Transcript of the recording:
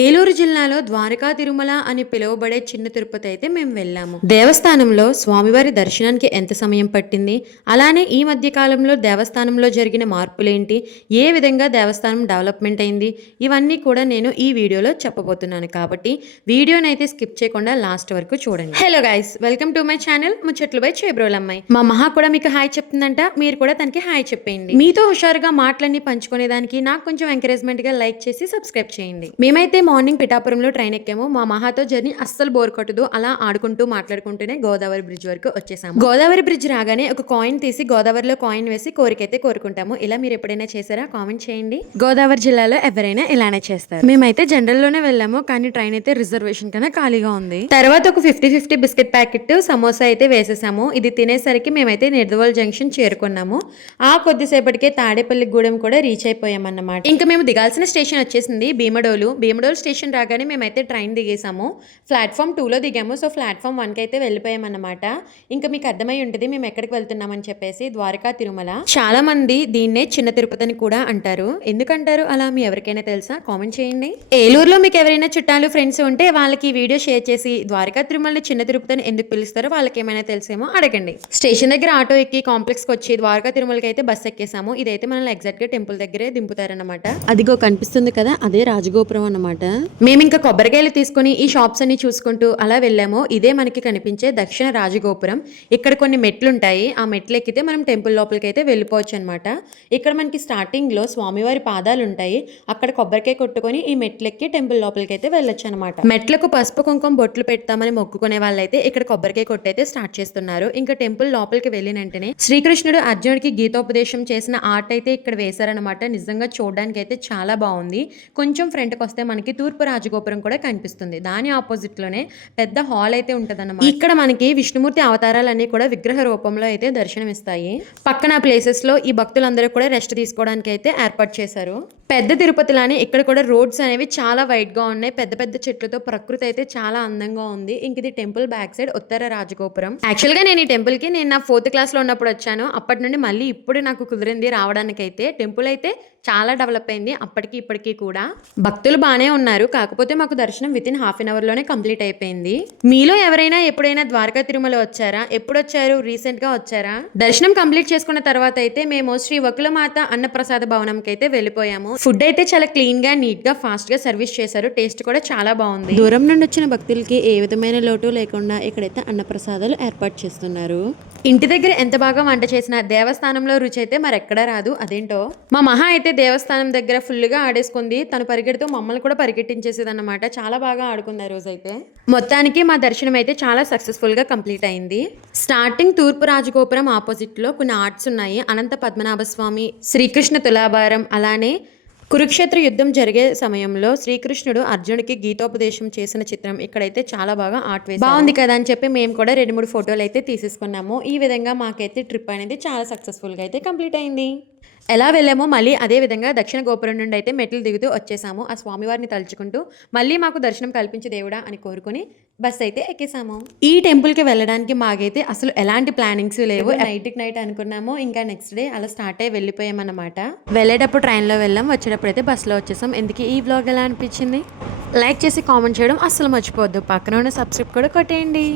ఏలూరు జిల్లాలో ద్వారకా తిరుమల అని పిలువబడే చిన్న తిరుపతి అయితే మేము వెళ్ళాము. దేవస్థానంలో స్వామివారి దర్శనానికి ఎంత సమయం పట్టింది, అలానే ఈ మధ్య కాలంలో దేవస్థానంలో జరిగిన మార్పులేంటి, ఏ విధంగా దేవస్థానం డెవలప్మెంట్ అయింది, ఇవన్నీ కూడా నేను ఈ వీడియోలో చెప్పబోతున్నాను. కాబట్టి వీడియోనైతే స్కిప్ చేయకుండా లాస్ట్ వరకు చూడండి. Hello guys, welcome to my channel ముచ్చట్లు బై చేబ్రోలమ్మాయి. మా మహా కూడా మీకు హాయ్ చెప్తుందంట, మీరు కూడా తనకి హాయ్ చెప్పేయండి. మీతో హుషారుగా మాటలన్నీ పంచుకునేదానికి నాకు కొంచెం ఎంకరేజ్మెంట్ గా లైక్ చేసి సబ్స్క్రైబ్ చేయండి. మేమైతే మార్నింగ్ పిఠాపురంలో ట్రైన్ ఎక్కాము. మా మహాతో జర్నీ అస్సలు బోర్ కొట్టదు. అలా ఆడుకుంటూ మాట్లాడుకుంటూనే గోదావరి బ్రిడ్జ్ వరకు వచ్చేసాము. గోదావరి బ్రిడ్జ్ రాగానే ఒక కాయిన్ తీసి గోదావరిలో కాయిన్ వేసి కోరికైతే కోరుకుంటాము. ఇలా మీరు ఎప్పుడైనా చేశారా? కామెంట్ చేయండి. గోదావరి జిల్లాలో ఎవరైనా ఇలానే చేస్తారు. మేమైతే జనరల్ లోనే వెళ్ళాము, కానీ ట్రైన్ అయితే రిజర్వేషన్ కన్నా ఖాళీగా ఉంది. తర్వాత ఒక 50-50 బిస్కెట్ ప్యాకెట్ సమోసా అయితే వేసేసాము. ఇది తినేసరికి మేమైతే నిర్దవల్ జంక్షన్ చేరుకున్నాము. ఆ కొద్దిసేపటికే తాడేపల్లి గూడెం కూడా రీచ్ అయిపోయామన్నమాట. ఇంకా మేము దిగాల్సిన స్టేషన్ వచ్చేసింది భీమడోలు స్టేషన్ రాగానే మేమైతే ట్రైన్ దిగేసాము. ప్లాట్ఫామ్ 2లో దిగాము. సో ప్లాట్ఫామ్ 1కి అయితే వెళ్ళిపోయామన్నమాట. ఇంకా మీకు అర్థమై ఉంటుంది మేము ఎక్కడికి వెళ్తున్నామని చెప్పేసి. ద్వారకా తిరుమల. చాలా మంది దీన్నే చిన్న తిరుపతి అని కూడా అంటారు. ఎందుకంటారు అలా మీ ఎవరికైనా తెలుసా? కామెంట్ చేయండి. ఏలూరులో మీకు ఎవరైనా చుట్టాలు ఫ్రెండ్స్ ఉంటే వాళ్ళకి ఈ వీడియో షేర్ చేసి ద్వారకా తిరుమలని చిన్న తిరుపతి అని ఎందుకు పిలుస్తారో వాళ్ళకి ఏమైనా తెలుసేమో అడగండి. స్టేషన్ దగ్గర ఆటో ఎక్కి కాంప్లెక్స్కి వచ్చి ద్వారకా తిరుమలకి అయితే బస్ ఎక్కేసాము. ఇదైతే మనల్ని ఎగ్జాక్ట్ గా టెంపుల్ దగ్గరే దింపుతారన్నమాట. అదిగో కనిపిస్తుంది కదా, అదే రాజగోపురం అన్నమాట. మేము ఇంకా కొబ్బరికాయలు తీసుకుని ఈ షాప్స్ అన్ని చూసుకుంటూ అలా వెళ్ళాము. ఇదే మనకి కనిపించే దక్షిణ రాజగోపురం. ఇక్కడ కొన్ని మెట్లు ఉంటాయి. ఆ మెట్లు ఎక్కితే మనం టెంపుల్ లోపలికి అయితే వెళ్ళిపోవచ్చు అనమాట. ఇక్కడ మనకి స్టార్టింగ్ లో స్వామివారి పాదాలు ఉంటాయి. అక్కడ కొబ్బరికాయ కొట్టుకొని ఈ మెట్లు ఎక్కి టెంపుల్ లోపలికి అయితే వెళ్ళొచ్చు అనమాట. మెట్లకు పసుపు కుంకుమ బొట్లు పెడతామని మొక్కుకునే వాళ్ళైతే ఇక్కడ కొబ్బరికాయ కొట్టయితే స్టార్ట్ చేస్తున్నారు. ఇంకా టెంపుల్ లోపలికి వెళ్ళిన వెంటనే శ్రీకృష్ణుడు అర్జునుడికి గీతోపదేశం చేసిన ఆర్ట్ అయితే ఇక్కడ వేశారనమాట. నిజంగా చూడడానికి అయితే చాలా బాగుంది. కొంచెం ఫ్రంట్కి వస్తే మనకి తూర్పు రాజగోపురం కూడా కనిపిస్తుంది. దాని ఆపోజిట్ లోనే పెద్ద హాల్ అయితే ఉంటదన్నమాట. ఇక్కడ మనకి విష్ణుమూర్తి అవతారాలన్నీ కూడా విగ్రహ రూపంలో అయితే దర్శనమిస్తాయి. పక్కన ప్లేసెస్ లో ఈ భక్తులందరూ కూడా రెస్ట్ తీసుకోవడానికి అయితే ఏర్పాటు చేశారు. పెద్ద తిరుపతిలానే ఇక్కడ కూడా రోడ్స్ అనేవి చాలా వైడ్ గా ఉన్నాయి. పెద్ద పెద్ద చెట్లతో ప్రకృతి అయితే చాలా అందంగా ఉంది. ఇంక ఇది టెంపుల్ బ్యాక్ సైడ్ ఉత్తర రాజగోపురం. యాక్చువల్ గా నేను ఈ టెంపుల్ కి నా 4th క్లాస్ లో ఉన్నప్పుడు వచ్చాను. అప్పటి నుండి మళ్ళీ ఇప్పుడు నాకు కుదిరింది రావడానికి. అయితే టెంపుల్ అయితే చాలా డెవలప్ అయింది అప్పటికి ఇప్పటికీ కూడా. భక్తులు బాగానే ఉన్నారు, కాకపోతే మాకు దర్శనం వితిన్ ½ an hour లోనే కంప్లీట్ అయిపోయింది. మీలో ఎవరైనా ఎప్పుడైనా ద్వారకా తిరుమల వచ్చారా? ఎప్పుడు వచ్చారు? రీసెంట్ గా వచ్చారా? దర్శనం కంప్లీట్ చేసుకున్న తర్వాత అయితే మేము శ్రీ వకులమాత అన్నప్రసాద భవనంకి అయితే వెళ్ళిపోయాము. ఫుడ్ అయితే చాలా క్లీన్ గా, నీట్ గా, ఫాస్ట్ గా సర్వీస్ చేశారు. టేస్ట్ కూడా చాలా బాగుంది. దూరం నుండి వచ్చిన భక్తులకి ఏ విధమైన లోటు లేకుండా ఇక్కడైతే అన్నప్రసాదాలు ఏర్పాటు చేస్తున్నారు. ఇంటి దగ్గర ఎంత బాగా వంట చేసినా దేవస్థానంలో రుచి అయితే మరెక్కడా రాదు. అదేంటో మా మహా అయితే దేవస్థానం దగ్గర ఫుల్గా ఆడేసుకుంది. తను పరిగెడుతూ మమ్మల్ని కూడా పరిగెట్టించేసేది అన్నమాట. చాలా బాగా ఆడుకుంది ఆ రోజు అయితే. మొత్తానికి మా దర్శనం అయితే చాలా సక్సెస్ఫుల్ గా కంప్లీట్ అయింది. స్టార్టింగ్ తూర్పు రాజగోపురం ఆపోజిట్ లో కొన్ని ఆర్ట్స్ ఉన్నాయి. అనంత పద్మనాభ స్వామి, శ్రీకృష్ణ తులాభారం, అలానే కురుక్షేత్ర యుద్ధం జరిగే సమయంలో శ్రీకృష్ణుడు అర్జునుడికి గీతోపదేశం చేసిన చిత్రం ఇక్కడైతే చాలా బాగా ఆర్ట్ వేసి బాగుంది కదా అని చెప్పి మేము కూడా 2-3 ఫోటోలు అయితే తీసేసుకున్నాము. ఈ విధంగా మాకైతే ట్రిప్ అనేది చాలా సక్సెస్ఫుల్ గా అయితే కంప్లీట్ అయింది. ఎలా వెళ్ళామో మళ్ళీ అదే విధంగా దక్షిణ గోపురం నుండి అయితే మెట్లు దిగుతూ వచ్చేసాము. ఆ స్వామివారిని తలుచుకుంటూ మళ్ళీ మాకు దర్శనం కల్పించి దేవుడా అని కోరుకుని బస్ అయితే ఎక్కేసాము. ఈ టెంపుల్ కి వెళ్ళడానికి మాకైతే అసలు ఎలాంటి ప్లానింగ్స్ లేవు. నైట్ అనుకున్నాము. ఇంకా నెక్స్ట్ డే అలా స్టార్ట్ అయ్యి వెళ్ళిపోయామన్నమాట. వెళ్ళేటప్పుడు ట్రైన్లో వెళ్ళాం, వచ్చేటప్పుడు అయితే బస్సులో వచ్చేసాం. ఎందుకు ఈ వ్లాగ్ ఎలా అనిపించింది? లైక్ చేసి కామెంట్ చేయడం అస్సలు మర్చిపోవద్దు. పక్కన ఉన్న సబ్స్క్రైబ్ కూడా కొట్టేయండి.